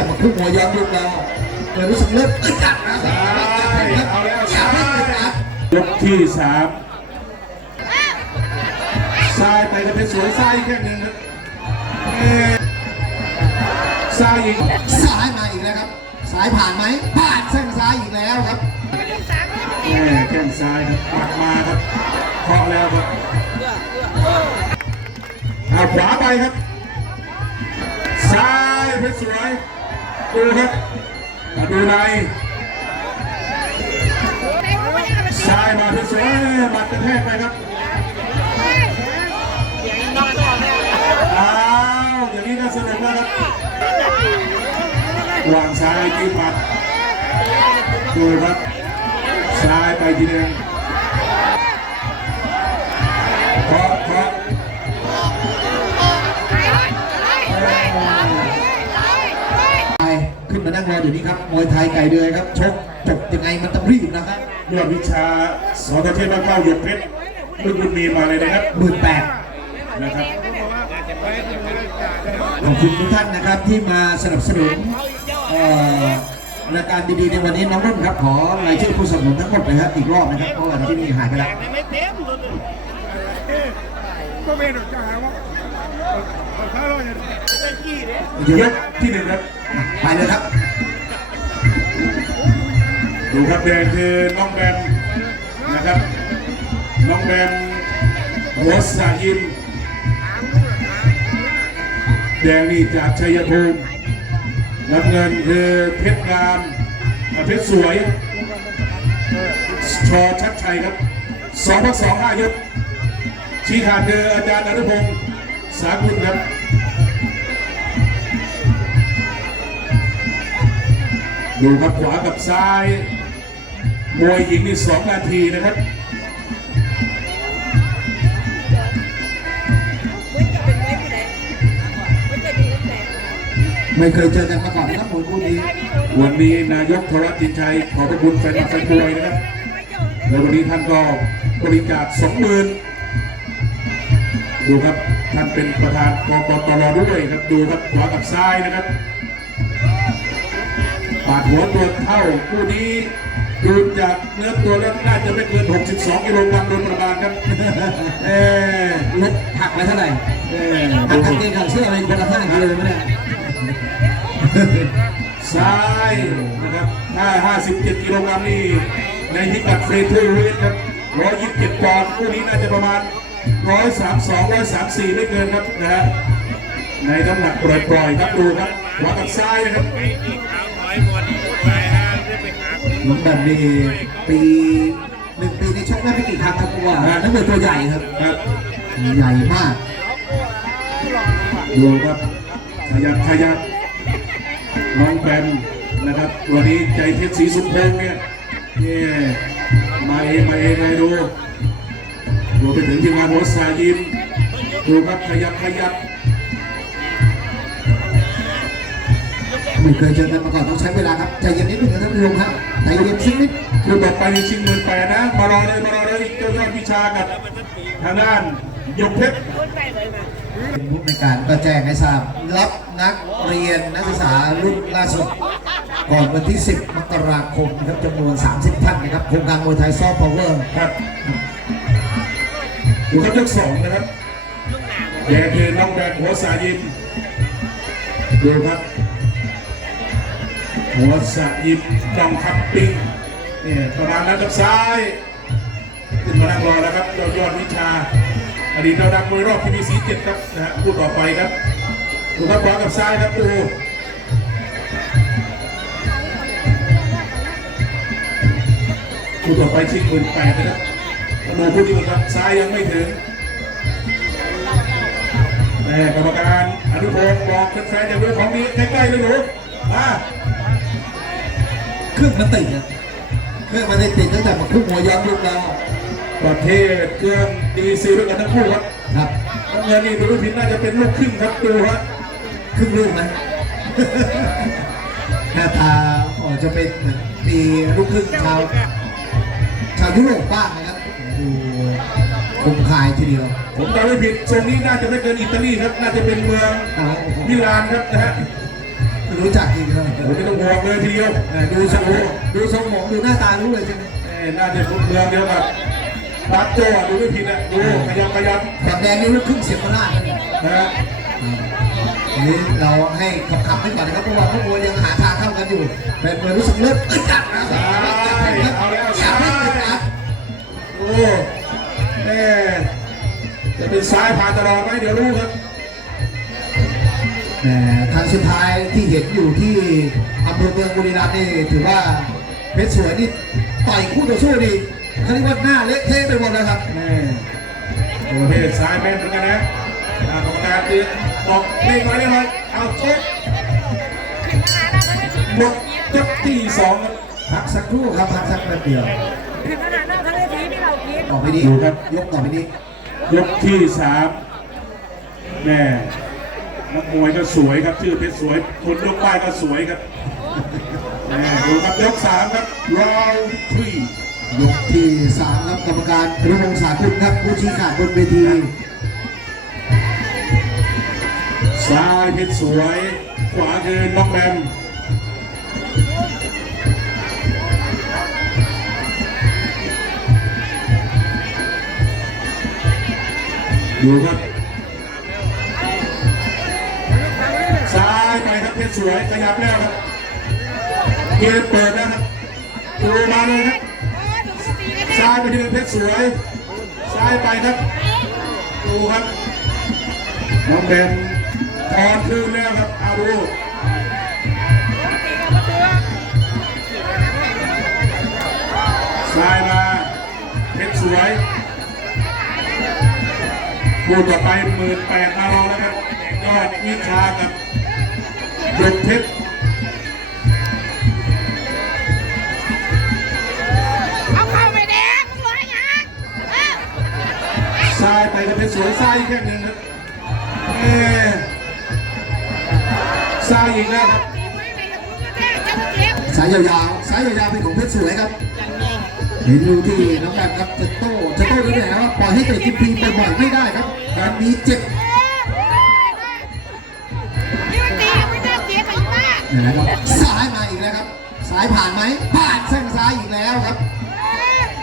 แต่มาคู่มวยย้อนยุคเราเลยรู้สึกเริ่มอึดอัดนะเอาแล้วอย่าให้อึดอัดยกที่สามซ้ายไปจะเป็นสวยซ้ายอีกแค่หนึ่งครับเอ๊ะซ้ายอีกซ้ายมาอีกแล้วครับซ้ายผ่านไหมผ่านเส้นซ้ายอีกแล้วครับแม่แข้งซ้ายครับปักมาครับเคาะแล้วครับเอาขวาไปครับ ดูครับมาดูในซ้ายมาพชรสวยหมัดกระแทกไปครับอ้าวอย่างนี้ก็สนุกแล้วครับวางซ้ายจิ้มหมัดดูครับซ้ายไปทีเดียว มานั่งรออยู่นี่ครับมวยไทยไก่เดือยครับชกจบยังไงมันต้องรีบนะครับยอดวิชาสอทเทพบ้านเก้าหยกเพชรรุ่นบุญมีมาเลยนะครับหมื่นแปดนะครับขอบคุณทุกท่านนะครับที่มาสนับสนุนเอ่อรายการดีๆในวันนี้น้องรุ่นครับขอรายชื่อผู้สนับสนุนทั้งหมดเลยครับอีกรอบนะครับเพราะว่าที่นี่หายไปแล้วไม่เต็มเลยก็ไม่รู้จะหาว่าถ้าเราจะได้กี่เนี่ยเดี๋ยวยกที่หนึ่งครับ ไปเลยครับ ดูครับแดงคือน้องแบมนะครับ น้องแบมหัวสายิน แดงนี่จากชัยภูมิน้ำเงินคือเพชรงามเพชรสวย ชอชัดชัยครับสองพักสองห้ายกชี้ขาดคืออาจารย์อนุพงศ์สากุลครับ ดูครับขวากับซ้าย มวยหญิงนี่สองนาทีนะครับไม่เคยเจอกันมาก่อนนะครับมวยคู่นี้ วันนี้นายกธรจินชัยขอบพระคุณแฟนคลับแฟนมวยนะครับในวันนี้ท่านก็บริจาคสองหมื่นดูครับท่านเป็นประธานกกตรด้วยครับดูครับขวากับซ้ายนะครับ ปาดหัวตัวเท่าคู่นี้ดูจากเนื้อตัวแล้วน่าจะไม่เกิน 62 กิโลกรัมโดยประมาณครับเออลดหักไปเท่าไหร่เออหักกางเกงขาเสื้อไปคนละห้ากิโลไหมเนี่ยซ้ายนะครับถ้า57 กิโลกรัมนี่ในพิกัดเฟรทูเวทครับ127ปอนด์คู่นี้น่าจะประมาณ 132 134 ไม่เกินครับนะฮะในน้ำหนักปล่อยๆครับดูครับขวากับซ้ายนะครับ ไปอีกครั้งร้อยหมดไปฮะจะไปหาคนน้องแบบนี้ปีหนึ่งปีในชกได้ไม่กี่ครั้งครับเพราะว่านักมวยตัวใหญ่ครับครับ ใหญ่มากดูครับขยับขยับน้องแบมนะครับ วันนี้ใจเพชรศรีสุพงษ์เนี่ยเนี่ยมาเองมาเองเลยดูดูไปถึงทีมงานหัวสายินดูครับขยับขยับ ไม่เคยเจอกันมาก่อนต้องใช้เวลาครับใจเย็นนิดนึงนะท่านผู้ชมครับใจเย็นสักนิดคือต่อไปในชิงหมื่นแปดนะมารอเลยมารอเลยเจ้ายอดวิชากับทางด้านยกเพชรเป็นผู้ในการก็แจ้งให้ทราบรับนักเรียนนักศึกษารุ่นล่าสุด ก่อนวันที่ 10 มกราคมนะครับจำนวน 30 ท่านนะครับโครงการมวยไทยซอฟต์พาวเวอร์ครับดูครับยกสองนะครับแดงคือน้องแบมหัวสายินดูครับ หัวสะยิบจองคับปิงเนี่ยประมาณนั้นกับซ้ายขึ้นมานั่งรอแล้วครับยอดยอดวิชา อดีตดาวดังมวยรอบทีวีสีเจ็ดครับนะฮะคู่ต่อไปครับดูครับขวากับซ้ายครับดูคู่ต่อไปชิงหมื่นแปดนะครับดูคู่นี้ก่อนครับซ้ายยังไม่ถึงแม่กรรมการอนุพงศ์บอกแฟนๆอย่าดูของนี้ใกล้ๆเลยหนูมา เครื่องมันติดอะเครื่องมันได้ติดตั้งแต่มาคู่มวยย้อนยุคเราประเทศเครื่องดีซีด้วยกันทั้งคู่ครับครับน้ำเงินนี่ดูรูปผิดน่าจะเป็นลูกครึ่งครับดูฮะครึ่งลูกไหมหน้าตาออกจะเป็นเหมือนมีลูกครึ่งชาวชาวยุโรปบ้างนะครับดูคมคายทีเดียว ผมจำไม่ผิดทรงนี้น่าจะไม่เกินอิตาลีครับ น่าจะเป็นเมืองเอามิลานครับนะฮะดู รู้จักจริงเลยผมไม่ต้องห่วงเลยทีเดียวเออดูทรงดูทรงผมดูหน้าตารู้เลยใช่ไหมเอ้น่าจะคนเมืองเดียวกับบัตโจ้อะดูไม่ผิดอะดูขยับขยับฝั่งแดงนี่ลูกครึ่งเสียงโคราชนะเนี่ยนะฮะอันนี้เราให้คำๆไว้ก่อนนะครับเพราะว่าพวกมวยยังหาทางเข้ากันอยู่เป็นมวยรู้สึกเริ่มอึดอัดนะอย่าให้อึดอัดโอ้แม่จะเป็นซ้ายผ่านตลอดไหมเดี๋ยวรู้ครับแหม ทางสุดท้ายที่เห็นอยู่ที่อำเภอเมืองบุรีรัมย์นี่ถือว่าเพชรสวยนี่ต่อยคู่ต่อสู้นี่เขาเรียกว่าหน้าเละเทะไปหมดแล้วครับแม่โอ้เฮ้ซ้ายแม่นเหมือนกันนะอ่ากรรมการตือนบอกไม่ไหวได้ไหมเอาชกหมดยกที่สองครับพักสักครู่ครับพักสักแป๊บเดียวถึงขนาดนั้นทะเลทีที่เราคิดต่อไปนี้ยกต่อไปนี้ ยกที่สามแม่ นักมวยก็สวยครับชื่อเพชรสวยคนยกป้ายก็สวยครับแม่ดูครับยกสามครับราวทรียกที่สามครับกรรมการพระวงศาคุณครับผู้ชี้ขาดบนเวทีซ้ายเพชรสวย ขวาคือน้องแบมดูครับ วยขยับแล้วครับเกมเปิดแล้วครับดูมาเลยครับซ้ายไปที่เพชรสวยซ้ายไปครับดูครับน้องเบนถอนคืนแล้วครับอาดูซ้ายมาเพชรสวยพูดต่อไปหมื่นแปดมารอแล้วครับยอดวิชากับ ยกเพชรเอาเข้าไปแดงมึงร้อยยังเอ้าซ้ายไปกับเพชรสวยซ้ายอีกแค่หนึ่งครับเอ๊ะซ้ายอีกแล้วครับตีมือในกระพุ้งกระแทกเจ้าเจ็บสายยาวๆสายยาวๆเป็นของเพชรสวยครับเห็นอยู่ที่น้องแบมครับจะโต้จะโต้ได้ไหนครับปล่อยให้เตะกินพีบ่อยๆไม่ได้ครับการมีเจ็บ เนี่ยนะครับซ้ายมาอีกแล้วครับซ้ายผ่านไหมผ่านแข้งซ้ายอีกแล้วครับ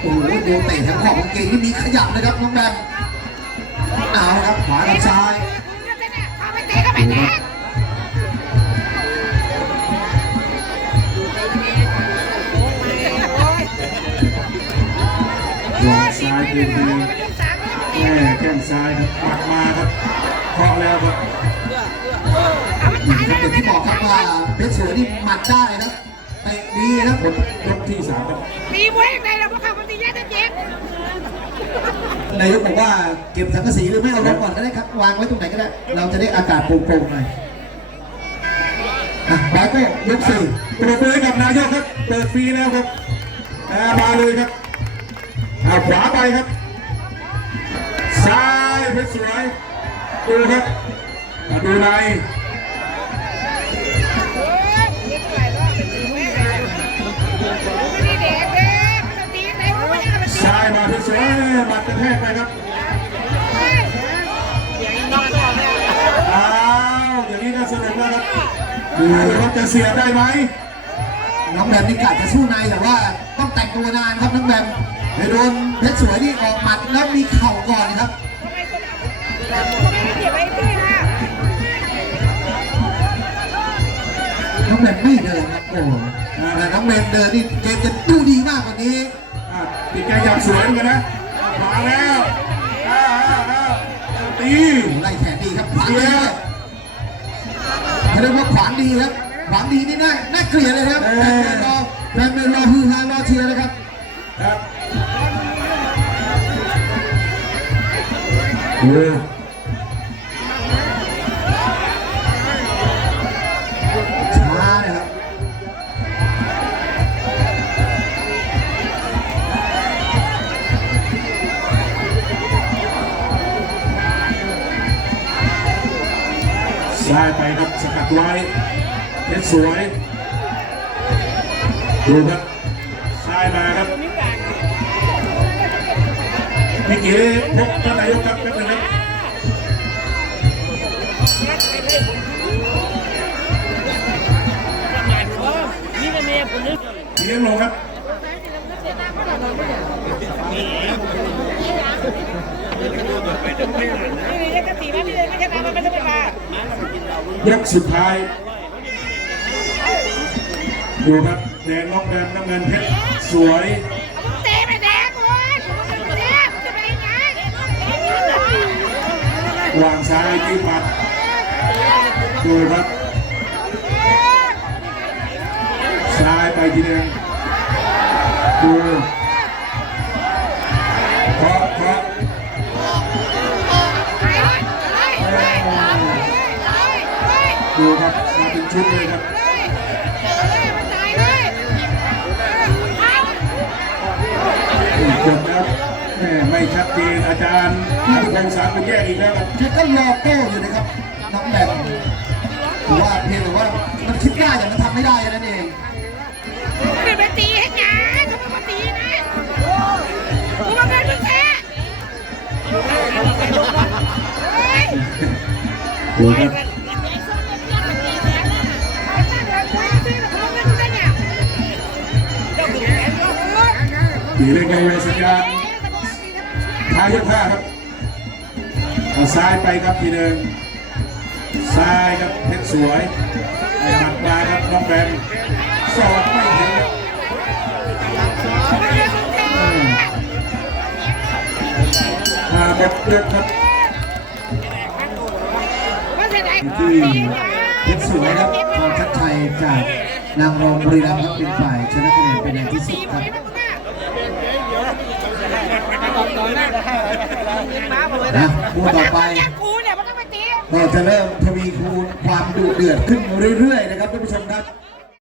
โอ้โหเดูเตะทั้งขอบกางเกงนี่มีขยับนะครับน้องแบมเอาครับขวากับซ้ายเอาไปเตะก็ไปแดงวาซ้ายดีดีแม่แข้งซ้ายครับปัดมาครับเคาะแล้วครับ เพชรสวยนี่หมัดได้ครับเตะดีครับหมดยกที่สามครับตีมวยในเราพวกเขามันตีแย่จะเจ็บนายกบอกว่าเก็บสังกะสีหรือไม่เอาลงก่อนก็ได้ครับวางไว้ตรงไหนก็ได้ เราจะได้อากาศโปร่งๆหน่อยอะบาโก้ยกสี่ปรบมือให้กับนายกครับเปิดฟรีแล้วครับแอามาเลยครับเอาขวาไปครับซ้ายเพชรสวยดูครับมาดูใน ซ้ายมาเพชรสวยหมัดกระแทกไปครับอ้าวอย่างนี้ก็สนุกแล้วครับดูว่าจะเสียได้ไหมน้องแบมนี่กะจะสู้ในแต่ว่าต้องแต่งตัวนานครับน้องแบมไปโดนเพชรสวยนี่ออกหมัดแล้วมีเข่าก่อนครับน้องแบมไม่เดินครับโอ้แต่น้องแบมเดินนี่เกมจะดูดีมากกว่านี้ ติดแกอยากสวยเหมือนกันนะมาแล้วอ้าวอ้าวอ้าวตีไล่แขนดีครับขวางดีครับเขาเรียกว่าขวางดีครับขวางดีนี่น่าน่าเกลียดเลยครับแฟนเมรอแฟนเมรอฮือฮารอเชียร์นะครับครับโอ้ช้ ซ้ายไปครับสกัดไว้เพชรสวยดูครับซ้ายมาครับพี่เก๋พบท่านนายกครับแป๊บนึงครับเลี้ยงลงครับนี่นี่ก็ตีนะนี่ไม่ใช่นะมันไม่ใช่ปลาย ยกสุดท้าย ดูครับแดงน้องแดงน้ำเงินเพชรสวยวางซ้ายที่ปัดดูครับซ้ายไปทีหนึงดู ชุดเลยครับตายเลยเอาจบแม่ไม่ชัดเจนอาจารย์อนุพงสารเป็นแยกอีกแล้วครับคือก็รอโต้อยู่นะครับน้องแบมว่าเพียงแต่ว่ามันคิดได้แต่มันทำไม่ได้แค่นั้นเองไม่ไปตีให้หยาเขาไม่มาตีนะกูมาเป็นพี่แท้เฮ้ย รับตีเล่นกันเลยสัญญาณท้ายยกห้าครับเอาซ้ายไปครับทีหนึ่งซ้ายครับเพชรสวยไอ้หมัดมาครับน้องแบมสอดไม่ถึงมาแบบเลือกครับที่เพชรสวยครับพรชัดชัยจากนางรองบุรีรัมย์ครับเป็นฝ่ายชนะคะแนนเป็นในที่สุดครับ นะคู่ต่อไปกูเนี่ยมันต้องไปตี ก็จะเริ่มทวีคูณความดุเดือดขึ้นเรื่อยๆนะครับท่านผู้ชมครับ